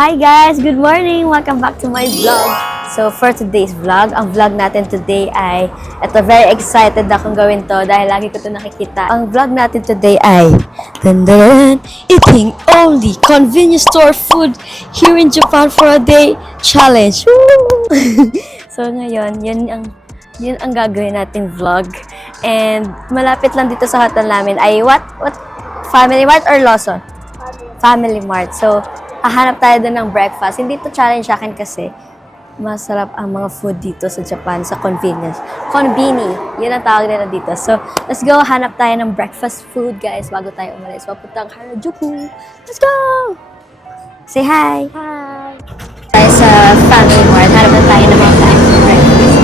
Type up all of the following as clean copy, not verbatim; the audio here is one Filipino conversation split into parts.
Hi guys! Good morning! Welcome back to my vlog. So for today's vlog, ang vlog natin today ay, very excited akong gawin to dahil lagi ko to nakikita. Ang vlog natin today ay, eating only convenience store food here in Japan for a day challenge. So ngayon, yun ang gagawin nating vlog. And malapit lang dito sa hotel namin ay what? Family Mart or Lawson? Family Mart. So, hahanap tayo doon ng breakfast. Hindi to challenge sa akin kasi masarap ang mga food dito sa Japan, sa convenience. Konbini. Yun ang tawag nila dito. So, let's go. Hanap tayo ng breakfast food, guys, bago tayo umalis. Papuntang Harajuku. Let's go! Say hi! Hi! Tayo sa Family Mart. Hanap na tayo ng mga kain for breakfast.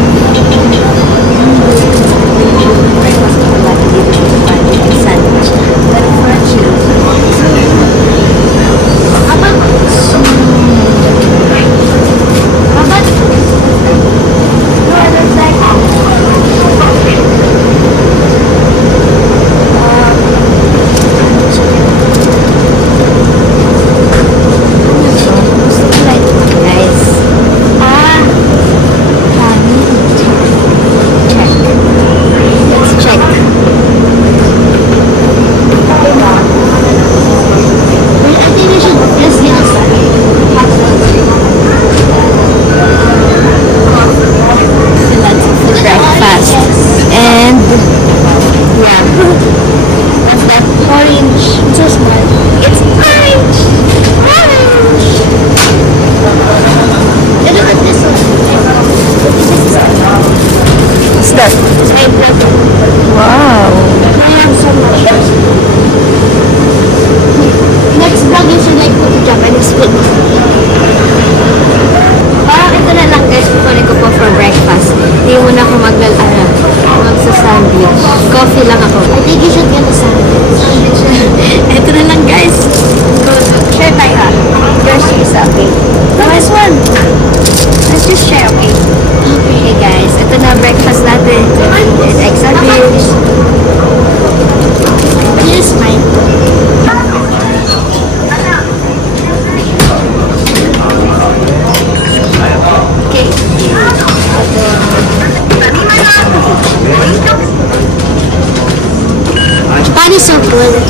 Breakfast ko lagi dito sa Japan. Like sandwich. Pero crunchy. Wow! Next vlog you should like go to Japanese food. Parang ito na lang guys, kukunin ko po for breakfast. Hindi muna ako magsa-sandwich. Coffee lang ako. I think you should get a sandwich. Ito na lang guys. Share tayo ha. Yours is okay. Nice one. Let's just share, okay? Okay guys, ito na breakfast natin. And egg sandwich. Here's mine. Okay. Japan is so good.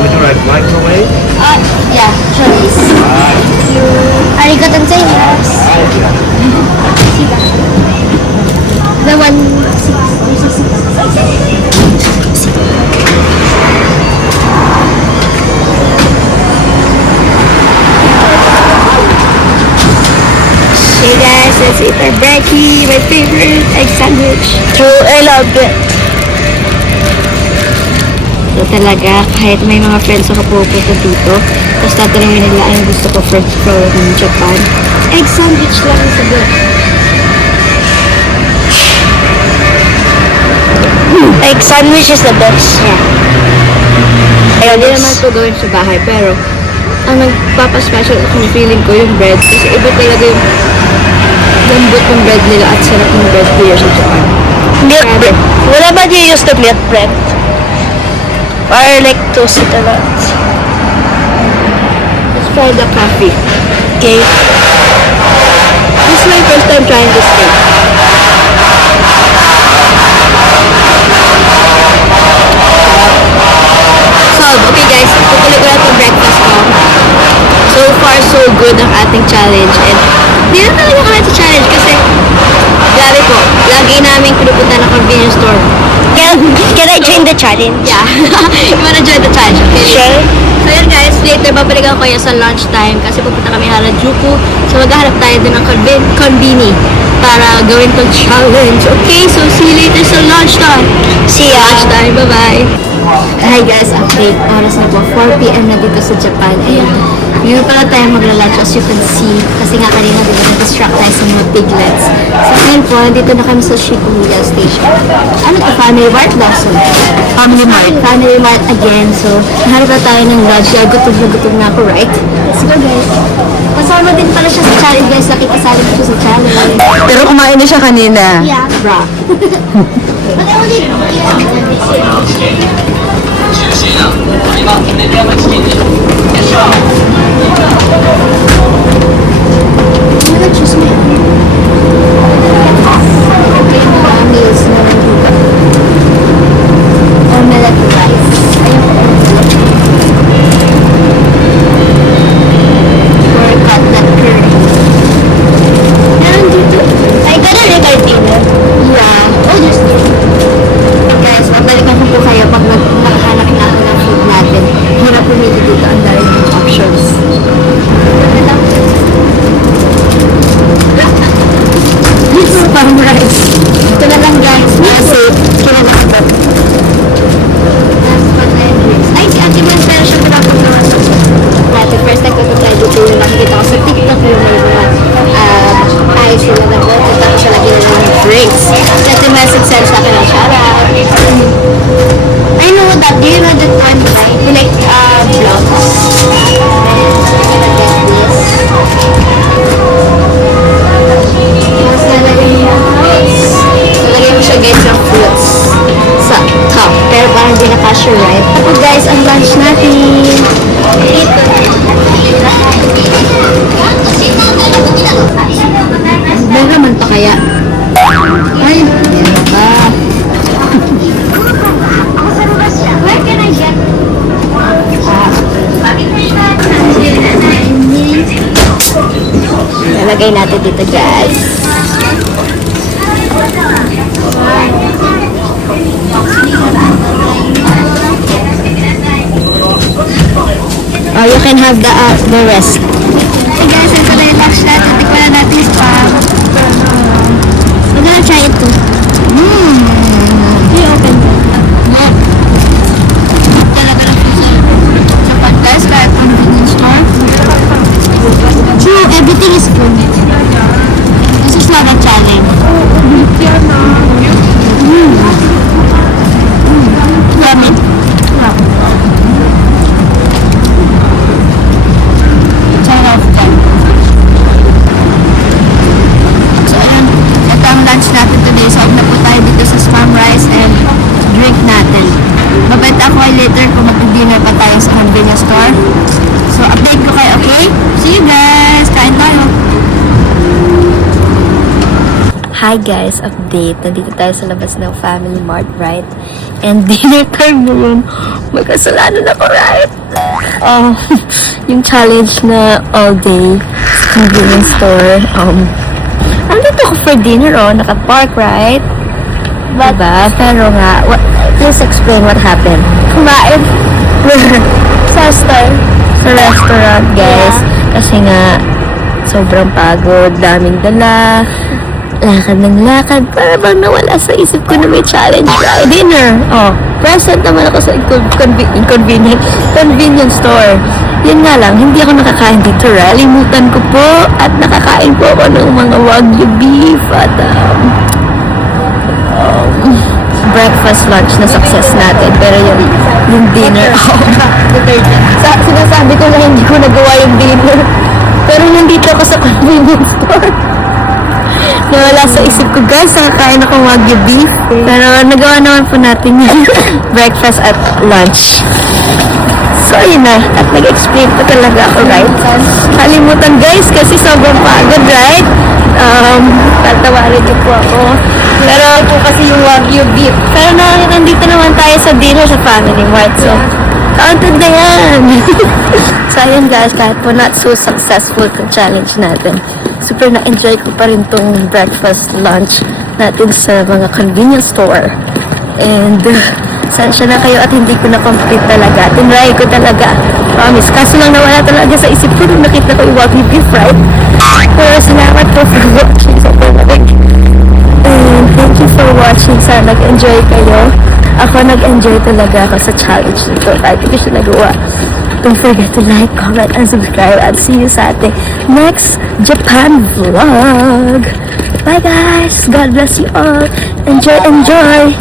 Would you like microwave? Yeah, sure please. Arigatou gozaimasu. The one. Hey guys, let's eat our brekkie, my favorite egg sandwich. True, I love it. So talaga, kahit may mga friends ako pupunta dito, tapos tatanungin nila ang gusto ko from Japan, egg sandwich lang ang sagot. Egg sandwich is the best. Yeah. Hindi naman ito gawin sa bahay, pero ang nagpapaspecial akong feeling ko yung bread, kasi iba talaga yung lambot ng bread nila at sarap ng bread here sa Japan. Milk bread. What about you use the milk bread? Or like toasted a lot? Let's try the coffee. Okay. This is my first time trying this thing. Okay guys, tutuloy ko na itong breakfast ko. So far, so good ang ating challenge. And hindi na talaga kami ito challenge kasi grabe po, lagi namin pinupunta ng convenience store. Can I join the challenge? Yeah. You wanna join the challenge, okay? Sure. So yun guys, later babalikan ko kayo sa lunchtime kasi pupunta kami Harajuku. So maghahanap tayo din ng konbini para gawin tong challenge. Okay, so see you later sa lunchtime. See ya. Lunchtime, bye-bye. Hi guys, update. Oras na po, 4 p.m. na dito sa Japan. Ayan. Ngayon pala tayo magla-lunch as you can see. Kasi nga kanina dito na-distract tayo sa mga piglets. So ngayon po, nandito na kami sa Shibuya Station. Ano to? Family Mart? Lawson. Family Mart. Family Mart again. So, nahanap na tayo ng lunch. Gutom na ako, right? Let's go guys. Kasama din pala siya sa challenge guys. Nakikasali ko siya sa challenge. Pero kumain na siya kanina. Yeah. Bra. But I only eat it. 中止だ。今、ネタ山チキンに。よいしょ。ilalagay natin dito, guys. Oh, you can have the rest. Hey guys, ito na yung lunch natin. Tikman na natin yung spam. We're gonna try it too. You open. Talaga lang po sa podcast kahit convenience store. True, everything is good. This is not a challenge. Yummy. 10 out of 10. So, ayun. Ito ang lunch natin today. So, na po tayo dito sa spam rice and drink natin. Babait ako later kung mag-dinner pa tayo sa convenience store. So, update ko kayo, okay? See you guys! Kain tayo! Hi guys, update. Nandito tayo sa labas ng Family Mart, right? And dinner time na yun. May kasalanan ako, right? Yung challenge na all day sa convenience store. Andito ako for dinner, naka-park, right? Diba? Pero nga, please explain what happened. Kumain sa store. Sa restaurant, guys. Kasi nga, sobrang pagod, daming dala, lakad ng lakad, para bang nawala sa isip ko na may challenge, right? Dinner. Present naman ako sa convenience store. Yun nga lang, hindi ako nakakain dito, right? Limutan ko po at nakakain po ako ng mga wagyu beef at breakfast, lunch na success natin. Pero yung dinner, sinasabi ko na hindi ko nagawa yung dinner. Pero nandito ako sa convenience store. Nawala sa isip ko, guys, nakakain ako wagyu beef. Pero nagawa naman po natin yung breakfast at lunch. So, yun na. At nag-explain pa talaga ako, right? Kalimutan, guys, kasi sobrang pagod, right? Tatawarin niyo po ako. Pero po kasi yung wagyu beef. Pero nandito naman tayo sa dinner sa Family Mart. So, counted na yan. So, ayun guys, kahit po not so successful yung challenge natin, super na-enjoy ko pa rin tong breakfast, lunch natin sa mga convenience store. And, sensya na kayo at hindi ko na-complete talaga. Tinry ko talaga. Promise. Kaso lang nawala talaga sa isip ko nung nakita ko yung wagyu beef, right? Pero salamat po for watching. Super nabig. And thank you for watching. Sana nag-enjoy kayo. Ako nag-enjoy talaga ako sa challenge nito. Kahit hindi ko siya nagawa. Don't forget to like, comment, and subscribe. And see you sa ating next Japan vlog. Bye guys! God bless you all. Enjoy, enjoy!